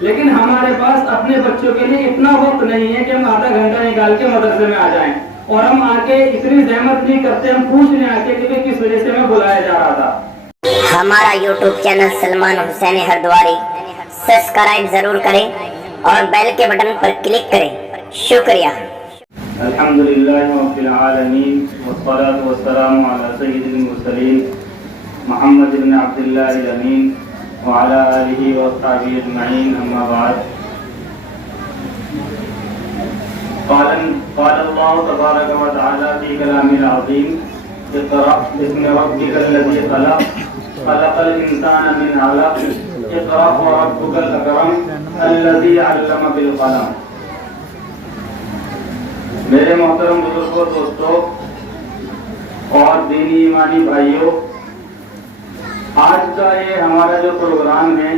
لیکن ہمارے پاس اپنے بچوں کے لیے اتنا وقت نہیں ہے کہ ہم آدھا گھنٹہ نکال کے مدرسے میں آ جائیں، اور ہم آ کے اتنی زحمت نہیں کرتے، ہم پوچھنے آ کے کہ کس وجہ سے ہمیں بلایا جا رہا تھا۔ ہمارا یوٹیوب چینل سلمان حسین ہردواری سبسکرائب ضرور کریں اور بیل کے بٹن پر کلک کریں۔ شکریہ۔ الحمدللہ رب العالمین والصلاة والسلام علی سید المرسلین محمد بن عبداللہ الامین وعلی آلہ واصحابہ اجمعین، اما بعد۔ قال اللہ تبارک و تعالی فی کلامہ العظیم اقرأ باسم ربک الذی خلق خلق الانسان من علق اقرأ وربک الاکرم الذی علم بالقلم۔ میرے محترم بزرگوں، دوستوں اور دینی ایمانی بھائیوں، آج کا یہ ہمارا جو پروگرام ہے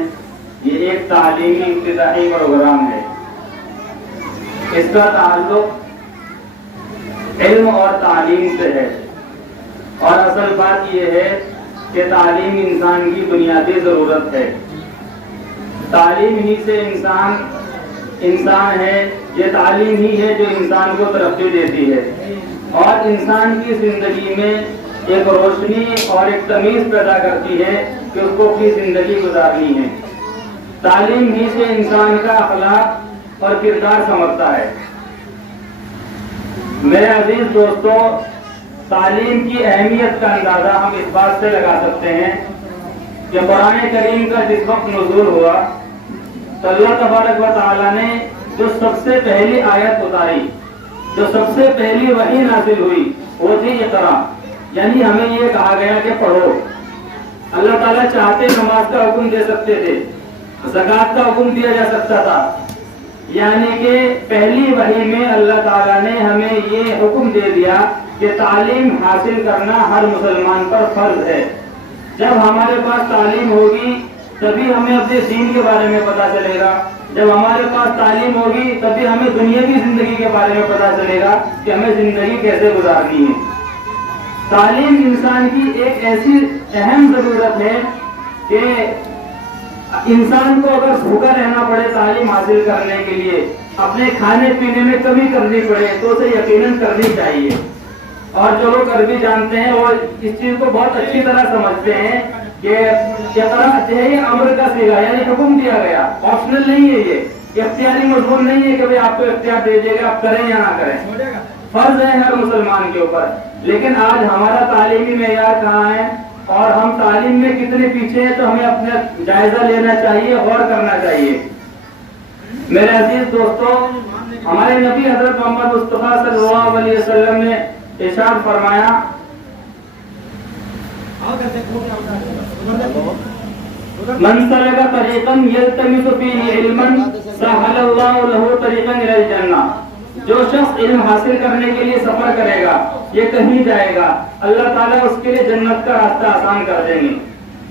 یہ ایک تعلیمی ابتدائی پروگرام ہے۔ اس کا تعلق علم اور تعلیم سے ہے، اور اصل بات یہ ہے کہ تعلیم انسان کی بنیادی ضرورت ہے۔ تعلیم ہی سے انسان ہے، یہ تعلیم ہی ہے جو انسان کو ترقی دیتی ہے اور انسان کی زندگی میں ایک روشنی اور ایک تمیز پیدا کرتی ہے کہ اس کو اپنی زندگی گزارنی ہے۔ تعلیم ہی سے انسان کا اخلاق اور کردار سمجھتا ہے۔ میرے عزیز دوستو، تعلیم کی اہمیت کا اندازہ ہم اس بات سے لگا سکتے ہیں کہ قرآن کریم کا جس وقت نزول ہوا تو اللہ تبارک و تعالیٰ نے جو سب سے پہلی آیت اتاری، جو سب سے پہلی وحی نازل ہوئی، وہ تھی اقرا، یعنی ہمیں یہ کہا گیا کہ پڑھو۔ اللہ تعالیٰ چاہتے نماز کا حکم دے سکتے تھے، زکوٰۃ کا حکم دیا جا سکتا تھا، یعنی کہ پہلی وحی میں اللہ تعالیٰ نے ہمیں یہ حکم دے دیا کہ تعلیم حاصل کرنا ہر مسلمان پر فرض ہے۔ جب ہمارے پاس تعلیم ہوگی تبھی ہمیں اپنے دین کے بارے میں پتہ چلے گا، جب ہمارے پاس تعلیم ہوگی تبھی ہمیں دنیاوی زندگی کے بارے میں پتہ چلے گا کہ ہمیں زندگی کیسے گزارنی ہے۔ تعلیم انسان کی ایک ایسی اہم ضرورت ہے کہ انسان کو اگر بھوکا رہنا پڑے تعلیم حاصل کرنے کے لیے، اپنے کھانے پینے میں کمی کرنی پڑے تو اسے یقیناً کرنی چاہیے۔ اور جو لوگ عربی جانتے ہیں وہ اس چیز کو بہت اچھی طرح سمجھتے ہیں کہ یہ امر کا صیغہ، یعنی حکم دیا گیا، آپشنل نہیں ہے، یہ اختیاری مضمون نہیں ہے کہ آپ کو اختیار دے دے گا آپ کریں یا نہ کریں، فرض ہے ہر مسلمان کے اوپر۔ لیکن آج ہمارا تعلیمی معیار کہاں ہے اور ہم تعلیم میں کتنے پیچھے ہیں، تو ہمیں اپنا جائزہ لینا چاہیے، غور کرنا چاہیے۔ میرے عزیز دوستو، ہمارے نبی حضرت محمد مصطفیٰ صلی اللہ علیہ وسلم نے ارشاد فرمایا، من سلک طریقا یلتمس فیہ علما سہل اللہ لہ طریقا الی الجنہ۔ جو شخص علم حاصل کرنے کے لیے سفر کرے گا، یہ کہیں جائے گا، اللہ تعالیٰ اس کے لیے جنت کا راستہ آسان کر دیں گے۔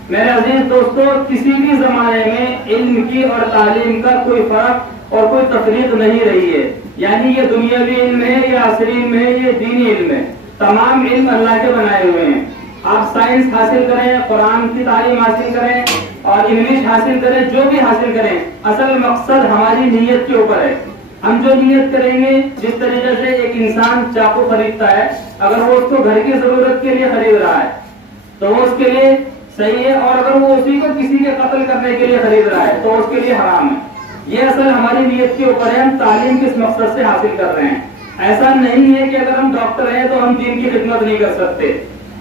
میرے عزیز دوستو، کسی بھی زمانے میں علم کی اور تعلیم کا کوئی فرق اور کوئی تفریق نہیں رہی ہے، یعنی یہ دنیاوی علم ہے، یہ عصری علم ہے، یہ دینی علم ہے، تمام علم اللہ کے بنائے ہوئے ہیں۔ آپ سائنس حاصل کریں، قرآن کی تعلیم حاصل کریں اور انگلش حاصل کریں، جو بھی حاصل کریں، اصل مقصد ہماری نیت کے اوپر ہے۔ ہم جو نیت کریں گے، جس طریقے سے ایک انسان چاقو خریدتا ہے، اگر وہ اس کو گھر کی ضرورت کے لیے خرید رہا ہے تو وہ اس کے لیے صحیح ہے، اور اگر وہ اسی کو کسی کے قتل کرنے کے لیے خرید رہا ہے تو اس کے لیے حرام ہے۔ یہ اصل ہماری نیت کے اوپر ہے، ہم تعلیم کس مقصد سے حاصل کر رہے ہیں۔ ایسا نہیں ہے کہ اگر ہم ڈاکٹر ہیں تو ہم دین کی خدمت نہیں کر سکتے،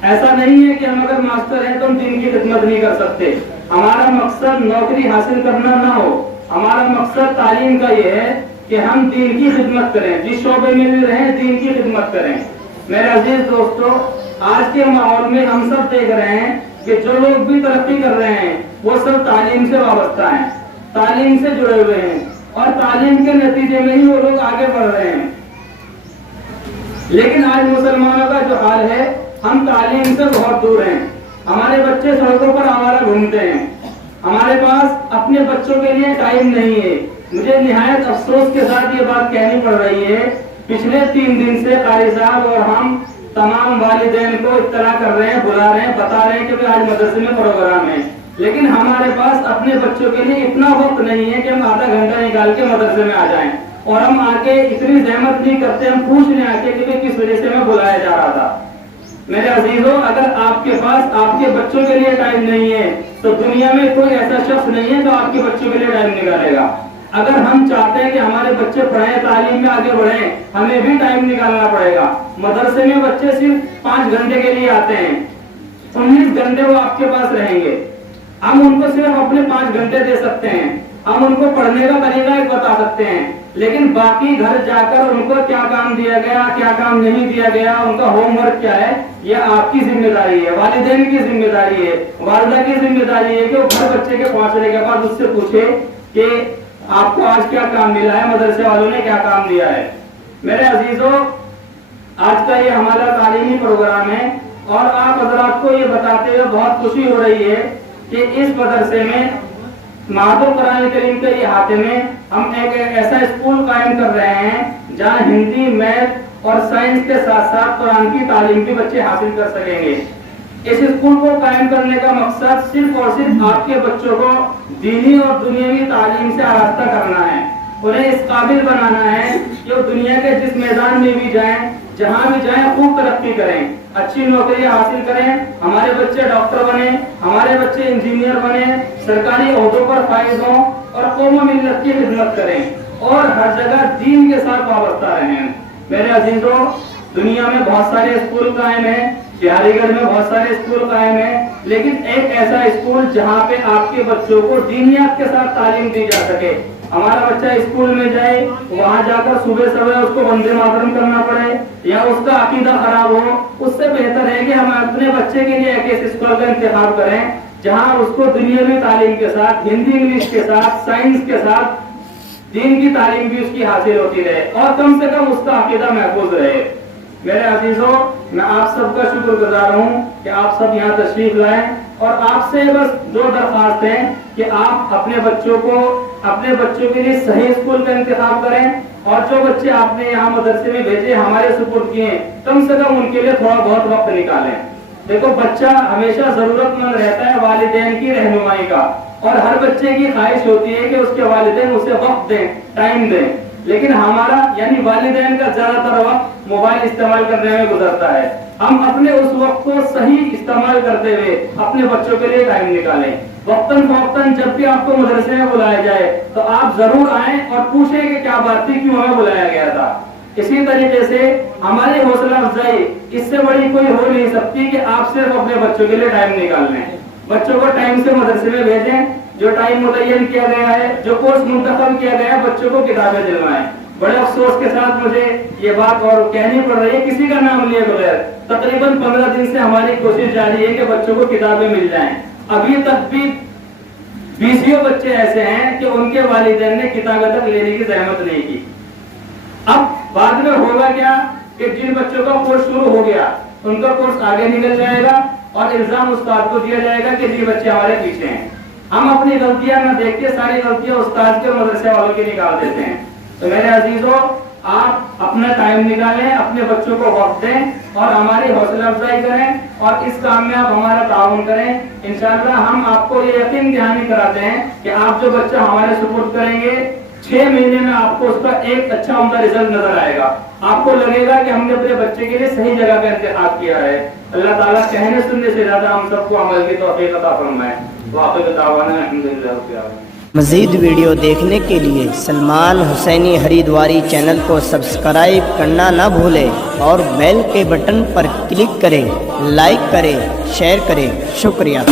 ایسا نہیں ہے کہ ہم اگر ماسٹر ہیں تو ہم دین کی خدمت نہیں کر سکتے۔ ہمارا مقصد نوکری حاصل کرنا نہ ہو، ہمارا مقصد تعلیم کا یہ ہے کہ ہم دین کی خدمت کریں، جس شعبے میں بھی رہیں دین کی خدمت کریں۔ میرے عزیز دوستو، آج کے ماحول میں ہم سب دیکھ رہے ہیں کہ جو لوگ بھی ترقی کر رہے ہیں وہ سب تعلیم سے وابستہ ہیں، تعلیم سے جڑے ہوئے ہیں، اور تعلیم کے نتیجے میں ہی وہ لوگ آگے بڑھ رہے ہیں۔ لیکن آج مسلمانوں کا جو حال ہے، ہم تعلیم سے بہت دور ہیں، ہمارے بچے سڑکوں پر آوارہ گھومتے ہیں، ہمارے پاس اپنے بچوں کے لیے ٹائم نہیں ہے۔ مجھے نہایت افسوس کے ساتھ یہ بات کہنی پڑ رہی ہے، پچھلے 3 دن سے قاری صاحب اور ہم تمام والدین کو اطلاع کر رہے ہیں، بلا رہے ہیں، بتا رہے ہیں کہ آج مدرسے میں پروگرام ہے، लेकिन हमारे पास अपने बच्चों के लिए इतना वक्त नहीं है कि हम आधा घंटा निकाल के मदरसे में आ जाएं, और हम आके इतनी जहमत नहीं करते, हम पूछने आके कि भाई किस वजह से मैं बुलाया जा रहा था। मेरे अजीजों, अगर आपके पास आपके बच्चों के लिए टाइम नहीं है तो दुनिया में कोई ऐसा शख्स नहीं है जो आपके बच्चों के लिए टाइम निकालेगा। अगर हम चाहते हैं कि हमारे बच्चे पढ़ें, तालीम में आगे बढ़ें, हमें भी टाइम निकालना पड़ेगा। मदरसे में बच्चे सिर्फ 5 घंटे के लिए आते हैं, 19 घंटे वो आपके पास रहेंगे। हम उनको सिर्फ अपने 5 घंटे दे सकते हैं, हम उनको पढ़ने का तरीका एक बता सकते हैं, लेकिन बाकी घर जाकर उनको क्या काम दिया गया, क्या काम नहीं दिया गया, उनका होमवर्क क्या है, यह आपकी जिम्मेदारी है, वालिदैन की जिम्मेदारी है, वालिदा की जिम्मेदारी है कि वो घर बच्चे के पहुंचने के बाद उससे पूछे कि आपको आज क्या काम मिला है, मदरसे वालों ने क्या काम दिया है। मेरे अजीजों, आज का ये हमारा तालीमी प्रोग्राम है और आप हजरात को ये बताते हुए बहुत खुशी हो रही है कि इस मदरसे में माहदुर कुरान करीम के इहाते में हम एक ऐसा स्कूल कायम कर रहे हैं जहां हिंदी, मैथ और साइंस के साथ साथ कुरान की तालीम भी बच्चे हासिल कर सकेंगे। इस स्कूल को कायम करने का मकसद सिर्फ और सिर्फ आपके बच्चों को दीनी और दुनियावी तालीम से आरास्ता करना है, उन्हें इस काबिल बनाना है कि वो दुनिया के जिस मैदान में भी जाएं, जहां भी जाएं, खूब तरक्की करें, अच्छी नौकरियां हासिल करें, हमारे बच्चे डॉक्टर बने, हमारे बच्चे इंजीनियर बने, सरकारी ओहदों पर फाइज हों और कौम मिल्लत की खिदमत करें और हर जगह दीन के साथ वाबस्ता रहें। मेरे अजीजों, दुनिया में बहुत सारे स्कूल कायम हैं, बिहारीगढ़ में बहुत सारे स्कूल कायम हैं, लेकिन एक ऐसा स्कूल जहां पे आपके बच्चों को दीनियात के साथ तालीम दी जा सके। हमारा बच्चा स्कूल में जाए, वहां जाकर सुबह सुबह उसको वंदे मातरम करना पड़े या उसका अकीदा खराब हो, उससे बेहतर है कि हम अपने बच्चे के लिए एक ऐसे स्कूल का इंतखाब करें जहां उसको दुनियावी तालीम के साथ, हिंदी इंग्लिश के साथ, साइंस के साथ दीन की तालीम भी उसकी हासिल होती रहे और कम से कम उसका अकीदा महफूज रहे। मेरे अजीजों, मैं आप सबका शुक्रगुजार हूँ कि आप सब यहाँ तशरीफ लाए और आपसे बस 2 दरख्वास्त है कि आप अपने बच्चों के लिए सही स्कूल का इंतखाब करें और जो बच्चे आपने यहाँ मदरसे में भेजे, हमारे सुपुर्द किए, कम से कम उनके लिए थोड़ा बहुत वक्त निकालें। देखो, बच्चा हमेशा जरूरतमंद रहता है वालिदैन की रहनुमाई का, और हर बच्चे की ख्वाहिश होती है कि उसके वालिदैन उसे वक्त दें, टाइम दें, लेकिन हमारा यानी वालिदैन का ज्यादातर वक्त मोबाइल इस्तेमाल करने में गुजरता है। हम अपने उस वक्त को सही इस्तेमाल करते हुए अपने बच्चों के लिए टाइम निकालें। वक्तन फवक्तन जब भी आपको मदरसे में बुलाया जाए तो आप जरूर आएं और पूछें कि क्या बात थी, क्यों हमें बुलाया गया था। इसी तरीके से हमारी हौसला अफजाई इससे बड़ी कोई हो नहीं सकती कि आप सिर्फ अपने बच्चों के लिए टाइम निकाल लें। बच्चों को टाइम से मदरसे में भेजें, जो टाइम मुतय्यन किया गया है, जो कोर्स मुंतखब किया गया है, बच्चों को किताबें दिलवाएं। बड़े अफसोस के साथ मुझे ये बात और कहनी पड़ रही है, किसी का नाम लिए बगैर तकरीबन 15 दिन से हमारी कोशिश जारी है कि बच्चों को किताबें मिल जाएं। अभी तक भी 20 बच्चे ऐसे हैं कि उनके वालिदैन ने किताबें तक लेने की जहमत नहीं की। अब बाद में होगा क्या कि जिन बच्चों का कोर्स शुरू हो गया उनका कोर्स आगे निकल जाएगा और इल्जाम उस्ताद को दिया जाएगा कि ये बच्चे हमारे पीछे हैं। हम अपनी गलतियां न देख के सारी गलतियां उस्ताद के मदरसे वालों की निकाल देते हैं। तो मेरे अजीजों, आप अपना टाइम निकालें, अपने बच्चों को वक्त दें और हमारी हौसला अफजाई करें और इस काम में आप हमारा ताउन करें। इंशाअल्लाह हम आपको ये यकीन दहानी कराते हैं कि आप जो बच्चा हमारे सुपुर्द करेंगे 6 महीने में आपको उसका एक अच्छा उम्दा रिजल्ट नजर आएगा। आपको लगेगा कि हमने अपने बच्चे के लिए सही जगह का इंतखाब किया है। अल्लाह ताला कहने सुनने से ज्यादा हम सबको अमल की तौफीक अता फरमाए। वाक़िअत दावाना अल्हम्दुलिल्लाह रब्बिल आलमीन। मज़ीद वीडियो देखने के लिए सलमान हुसैनी हरिद्वारी चैनल को सब्सक्राइब करना न भूलें और बेल के बटन पर क्लिक करें, लाइक करें, शेयर करें। शुक्रिया।